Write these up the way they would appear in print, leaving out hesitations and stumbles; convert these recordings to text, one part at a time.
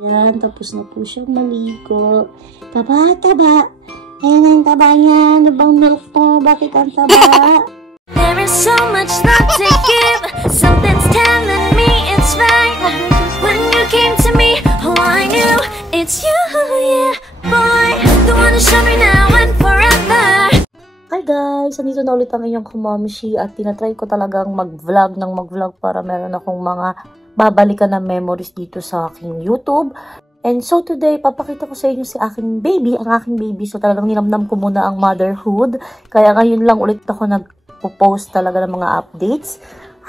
Yan, tapos na po siyang maligo. Taba. Ayan ang taba niya. Ano bang milk mo? Bakit ang taba? There is so much love to give. Something's telling me it's right. When you came to me, oh, I knew it's you, yeah, boy. The one to show me now and forever. Hi guys! Andito na ulit ang inyong kumamshi at tinatry ko talagang mag-vlog para meron akong mga babalikan na memories dito sa aking YouTube. And so today, papakita ko sa inyo si aking baby, ang aking baby. So talagang ninamnam ko muna ang motherhood. Kaya ngayon lang ulit ako nag-post talaga ng mga updates.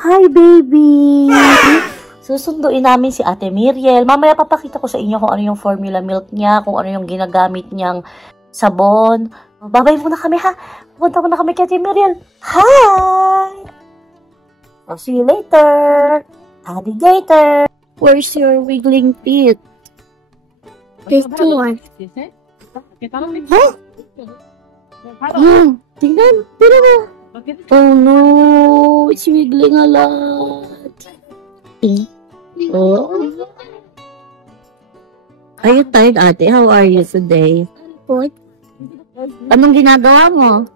Hi baby! Susunduin namin si Ate Miriel. Mamaya papakita ko sa inyo kung ano yung formula milk niya, kung ano yung ginagamit niyang sabon. Babay muna kami ha. Pupunta muna kami kay Ate Miriel. Hi! I'll see you later. Alligator. Where's your wiggling feet? 51. Huh? Tingnan. Tingnan mo. Oh no. It's wiggling a lot. Oh. Are you tired, ate? How are you today? Good. Anong ginagawa mo?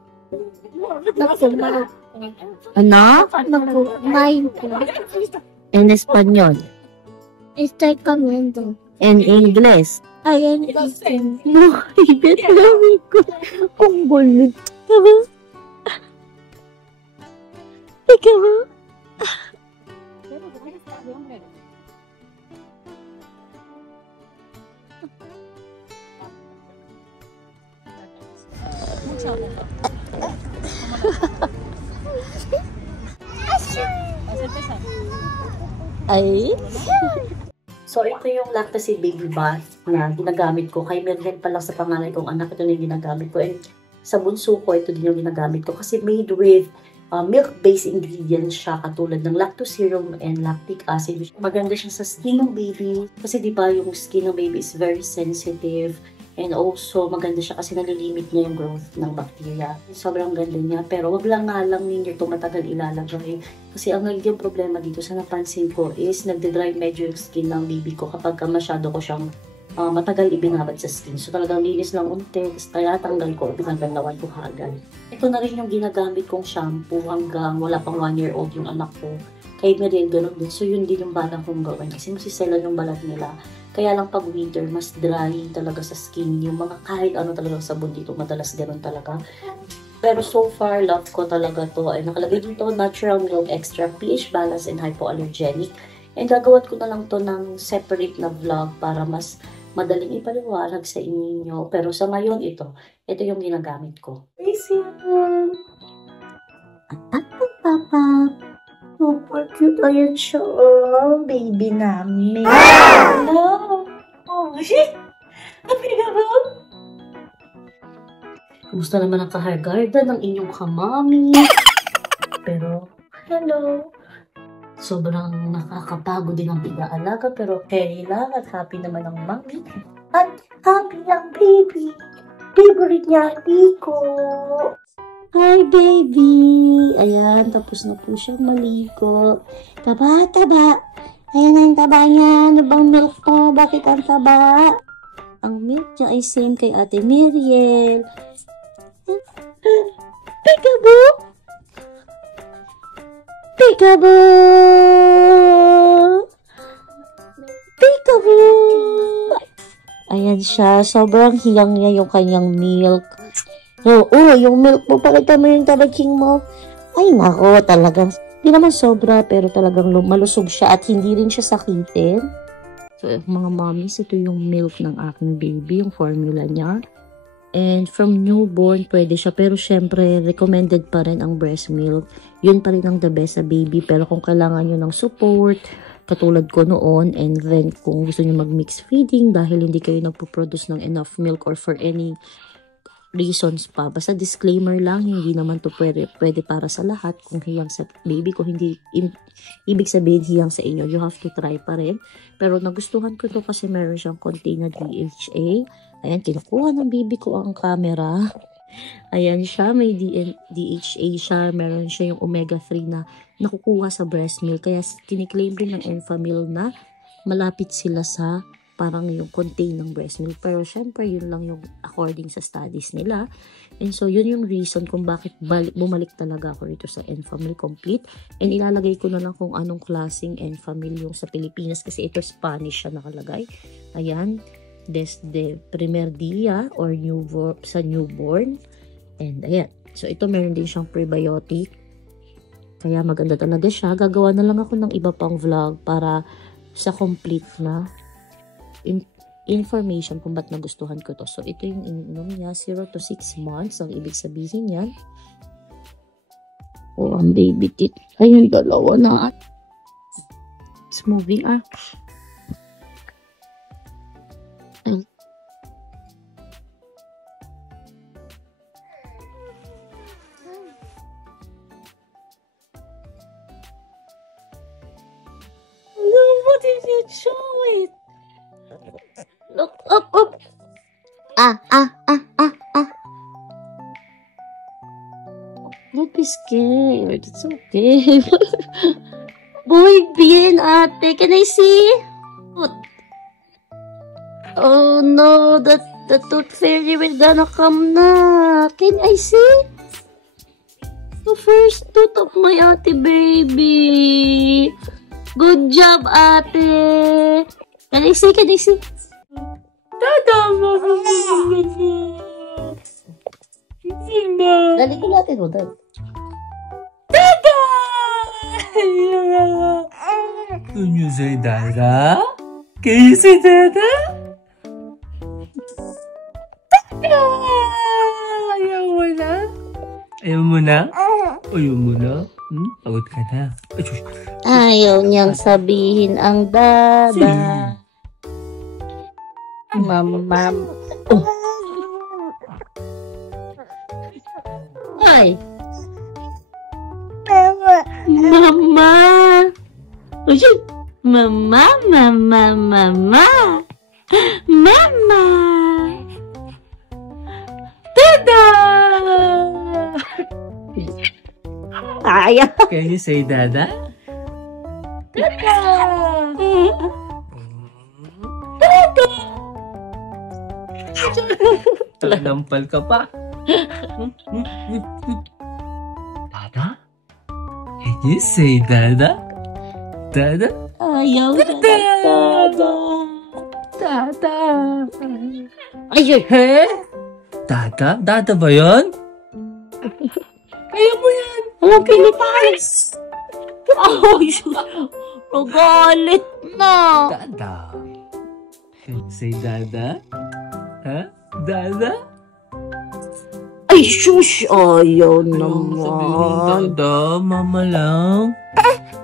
Ano? En Espanyol. Estoy comiendo. En English. Ayan, No, Vietnamese ko. Ang gulit. Tama? Ikaw ba? Ay. So, ito yung Lactacy Baby Bath na ginagamit ko. Kay Miriam pa lang sa panganay kong anak, ito na yung ginagamit ko. And sa bunso ko, ito din yung ginagamit ko. Kasi made with milk-based ingredients siya, katulad ng lactoserum and lactic acid. Maganda siya sa skin ng baby. Kasi di ba yung skin ng baby is very sensitive. And also, maganda siya kasi nalilimit niya yung growth ng bacteria. Sobrang ganda niya. Pero wag lang nga lang ninyo ito matagal ilalagay. Kasi ang naging problema dito sa napansin ko is nagde-dry medyo yung skin ng baby ko kapag masyado ko siyang matagal ibinabad sa skin. So talagang linis lang unti. Kaya tanggal ko, pinagalawan ko agad. Ito na rin yung ginagamit kong shampoo hanggang wala pang 1-year-old yung anak ko. Kay Miriam, ganun din. So yun din yung balak kong gawin. Kasi masiselan yung balat nila. Kaya lang pag winter, mas dry talaga sa skin. Yung mga kahit ano talagang sabon dito, madalas ganun talaga. Pero so far, love ko talaga to. Ay nakalagay dito, natural milk extract, pH balance, and hypoallergenic. And gagawin ko na lang to ng separate na vlog para mas madaling ipaliwanag sa inyo. Pero sa ngayon, ito yung ginagamit ko. At papa. Super cute. Ayan siya, baby namin. Hello! Oh, shit! Happy ka ba? Kumusta naman ang ka-hair garden ng inyong kamami? Pero, hello! Sobrang nakakapagod din ang pag-aalaga, pero carry lang at happy naman ang mami. At happy ang baby. Favorite niya, Pico. Hi, baby! Ayan, tapos na po siyang maligo. Taba. Ayan ang taba niya. Ano bang milk mo? Bakit ang taba? Ang milk niya ay same kay Ate Miriel. Peekaboo! Ayan siya. Sobrang hiyang niya yung kanyang milk. Oo, yung milk mo, pakita mo yung tabaking mo. Ay, nako, talagang, hindi naman sobra, pero talagang malusog siya at hindi rin siya sakitin. So, mga mommies, ito yung milk ng aking baby, yung formula niya. And from newborn, pwede siya, pero syempre, recommended pa rin ang breast milk. Yun pa rin ang the best sa baby, pero kung kailangan nyo ng support, katulad ko noon, and then kung gusto nyo mag-mix feeding dahil hindi kayo nagpo-produce ng enough milk or for any reasons pa. Basta disclaimer lang, hindi naman to pwede para sa lahat. Kung hiyang sa baby ko, hindi ibig sabihin hiyang sa inyo. You have to try pa rin. Pero nagustuhan ko to kasi meron siyang container DHA. Ayan, kinukuha ng baby ko ang camera. Ayan siya, may DHA siya. Meron siya yung omega-3 na nakukuha sa breast milk. Kaya tiniklaim rin ng Enfamil na malapit sila sa parang yung contain ng breast milk. Pero syempre, yun lang yung according sa studies nila. And so, yun yung reason kung bakit bumalik talaga ako rito sa Enfamil Complete. And ilalagay ko na lang kung anong klaseng Enfamil yung sa Pilipinas kasi ito Spanish siya nakalagay. Ayan, desde primer dia or sa newborn. And ayan, so ito meron din siyang prebiotic. Kaya maganda talaga siya. Gagawa na lang ako ng iba pang vlog para sa complete na information kung ba't nagustuhan ko to. So, ito yung ininom niya, 0 to 6 months. Ang ibig sabihin yan. Oh, ang baby teeth. Ayun, dalawa na. It's moving, What did you show it? Look up. Don't be scared. It's okay. Boy, bien, ate. Can I see? What? Oh no, the tooth fairy will gonna come na. Can I see? The first tooth of my ate baby. Good job, ate. Can I see? Tada! Dali ko natin mo, dali. Tada! Can you say Dada? Can you say Dada? Tada! Ayaw mo na? Ayaw mo na? Ayaw mo na? Pagod ka na. Ayaw niyang sabihin ang dada. Mama. Oh. Ay. Mama. Uy, mama. Mama. Dada. Ayaw. Can you say Dada? Dada! Dada! Talampal ka pa. Dada? Can you say Dada? Dada? Ayaw. Dada! Dada! Ayun, he? Dada? Dada ba yun? Kaya mo yan! Alam, Pilipinas! Oh, magalit na! Dada. Can you say Dada? Ha? Dada? Ay, shush! Ayaw Sabihin naman. Dada, mama lang.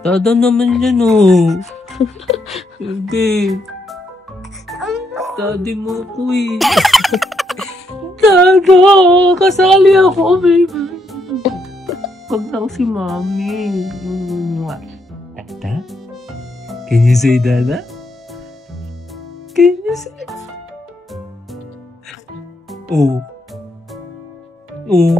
Dada naman yan oh. Hindi. Daddy mo ko eh. Dada, kasali ako, baby. Huwag lang si Mami. Dada? Can you say Dada? Can you say? Oh. Oh.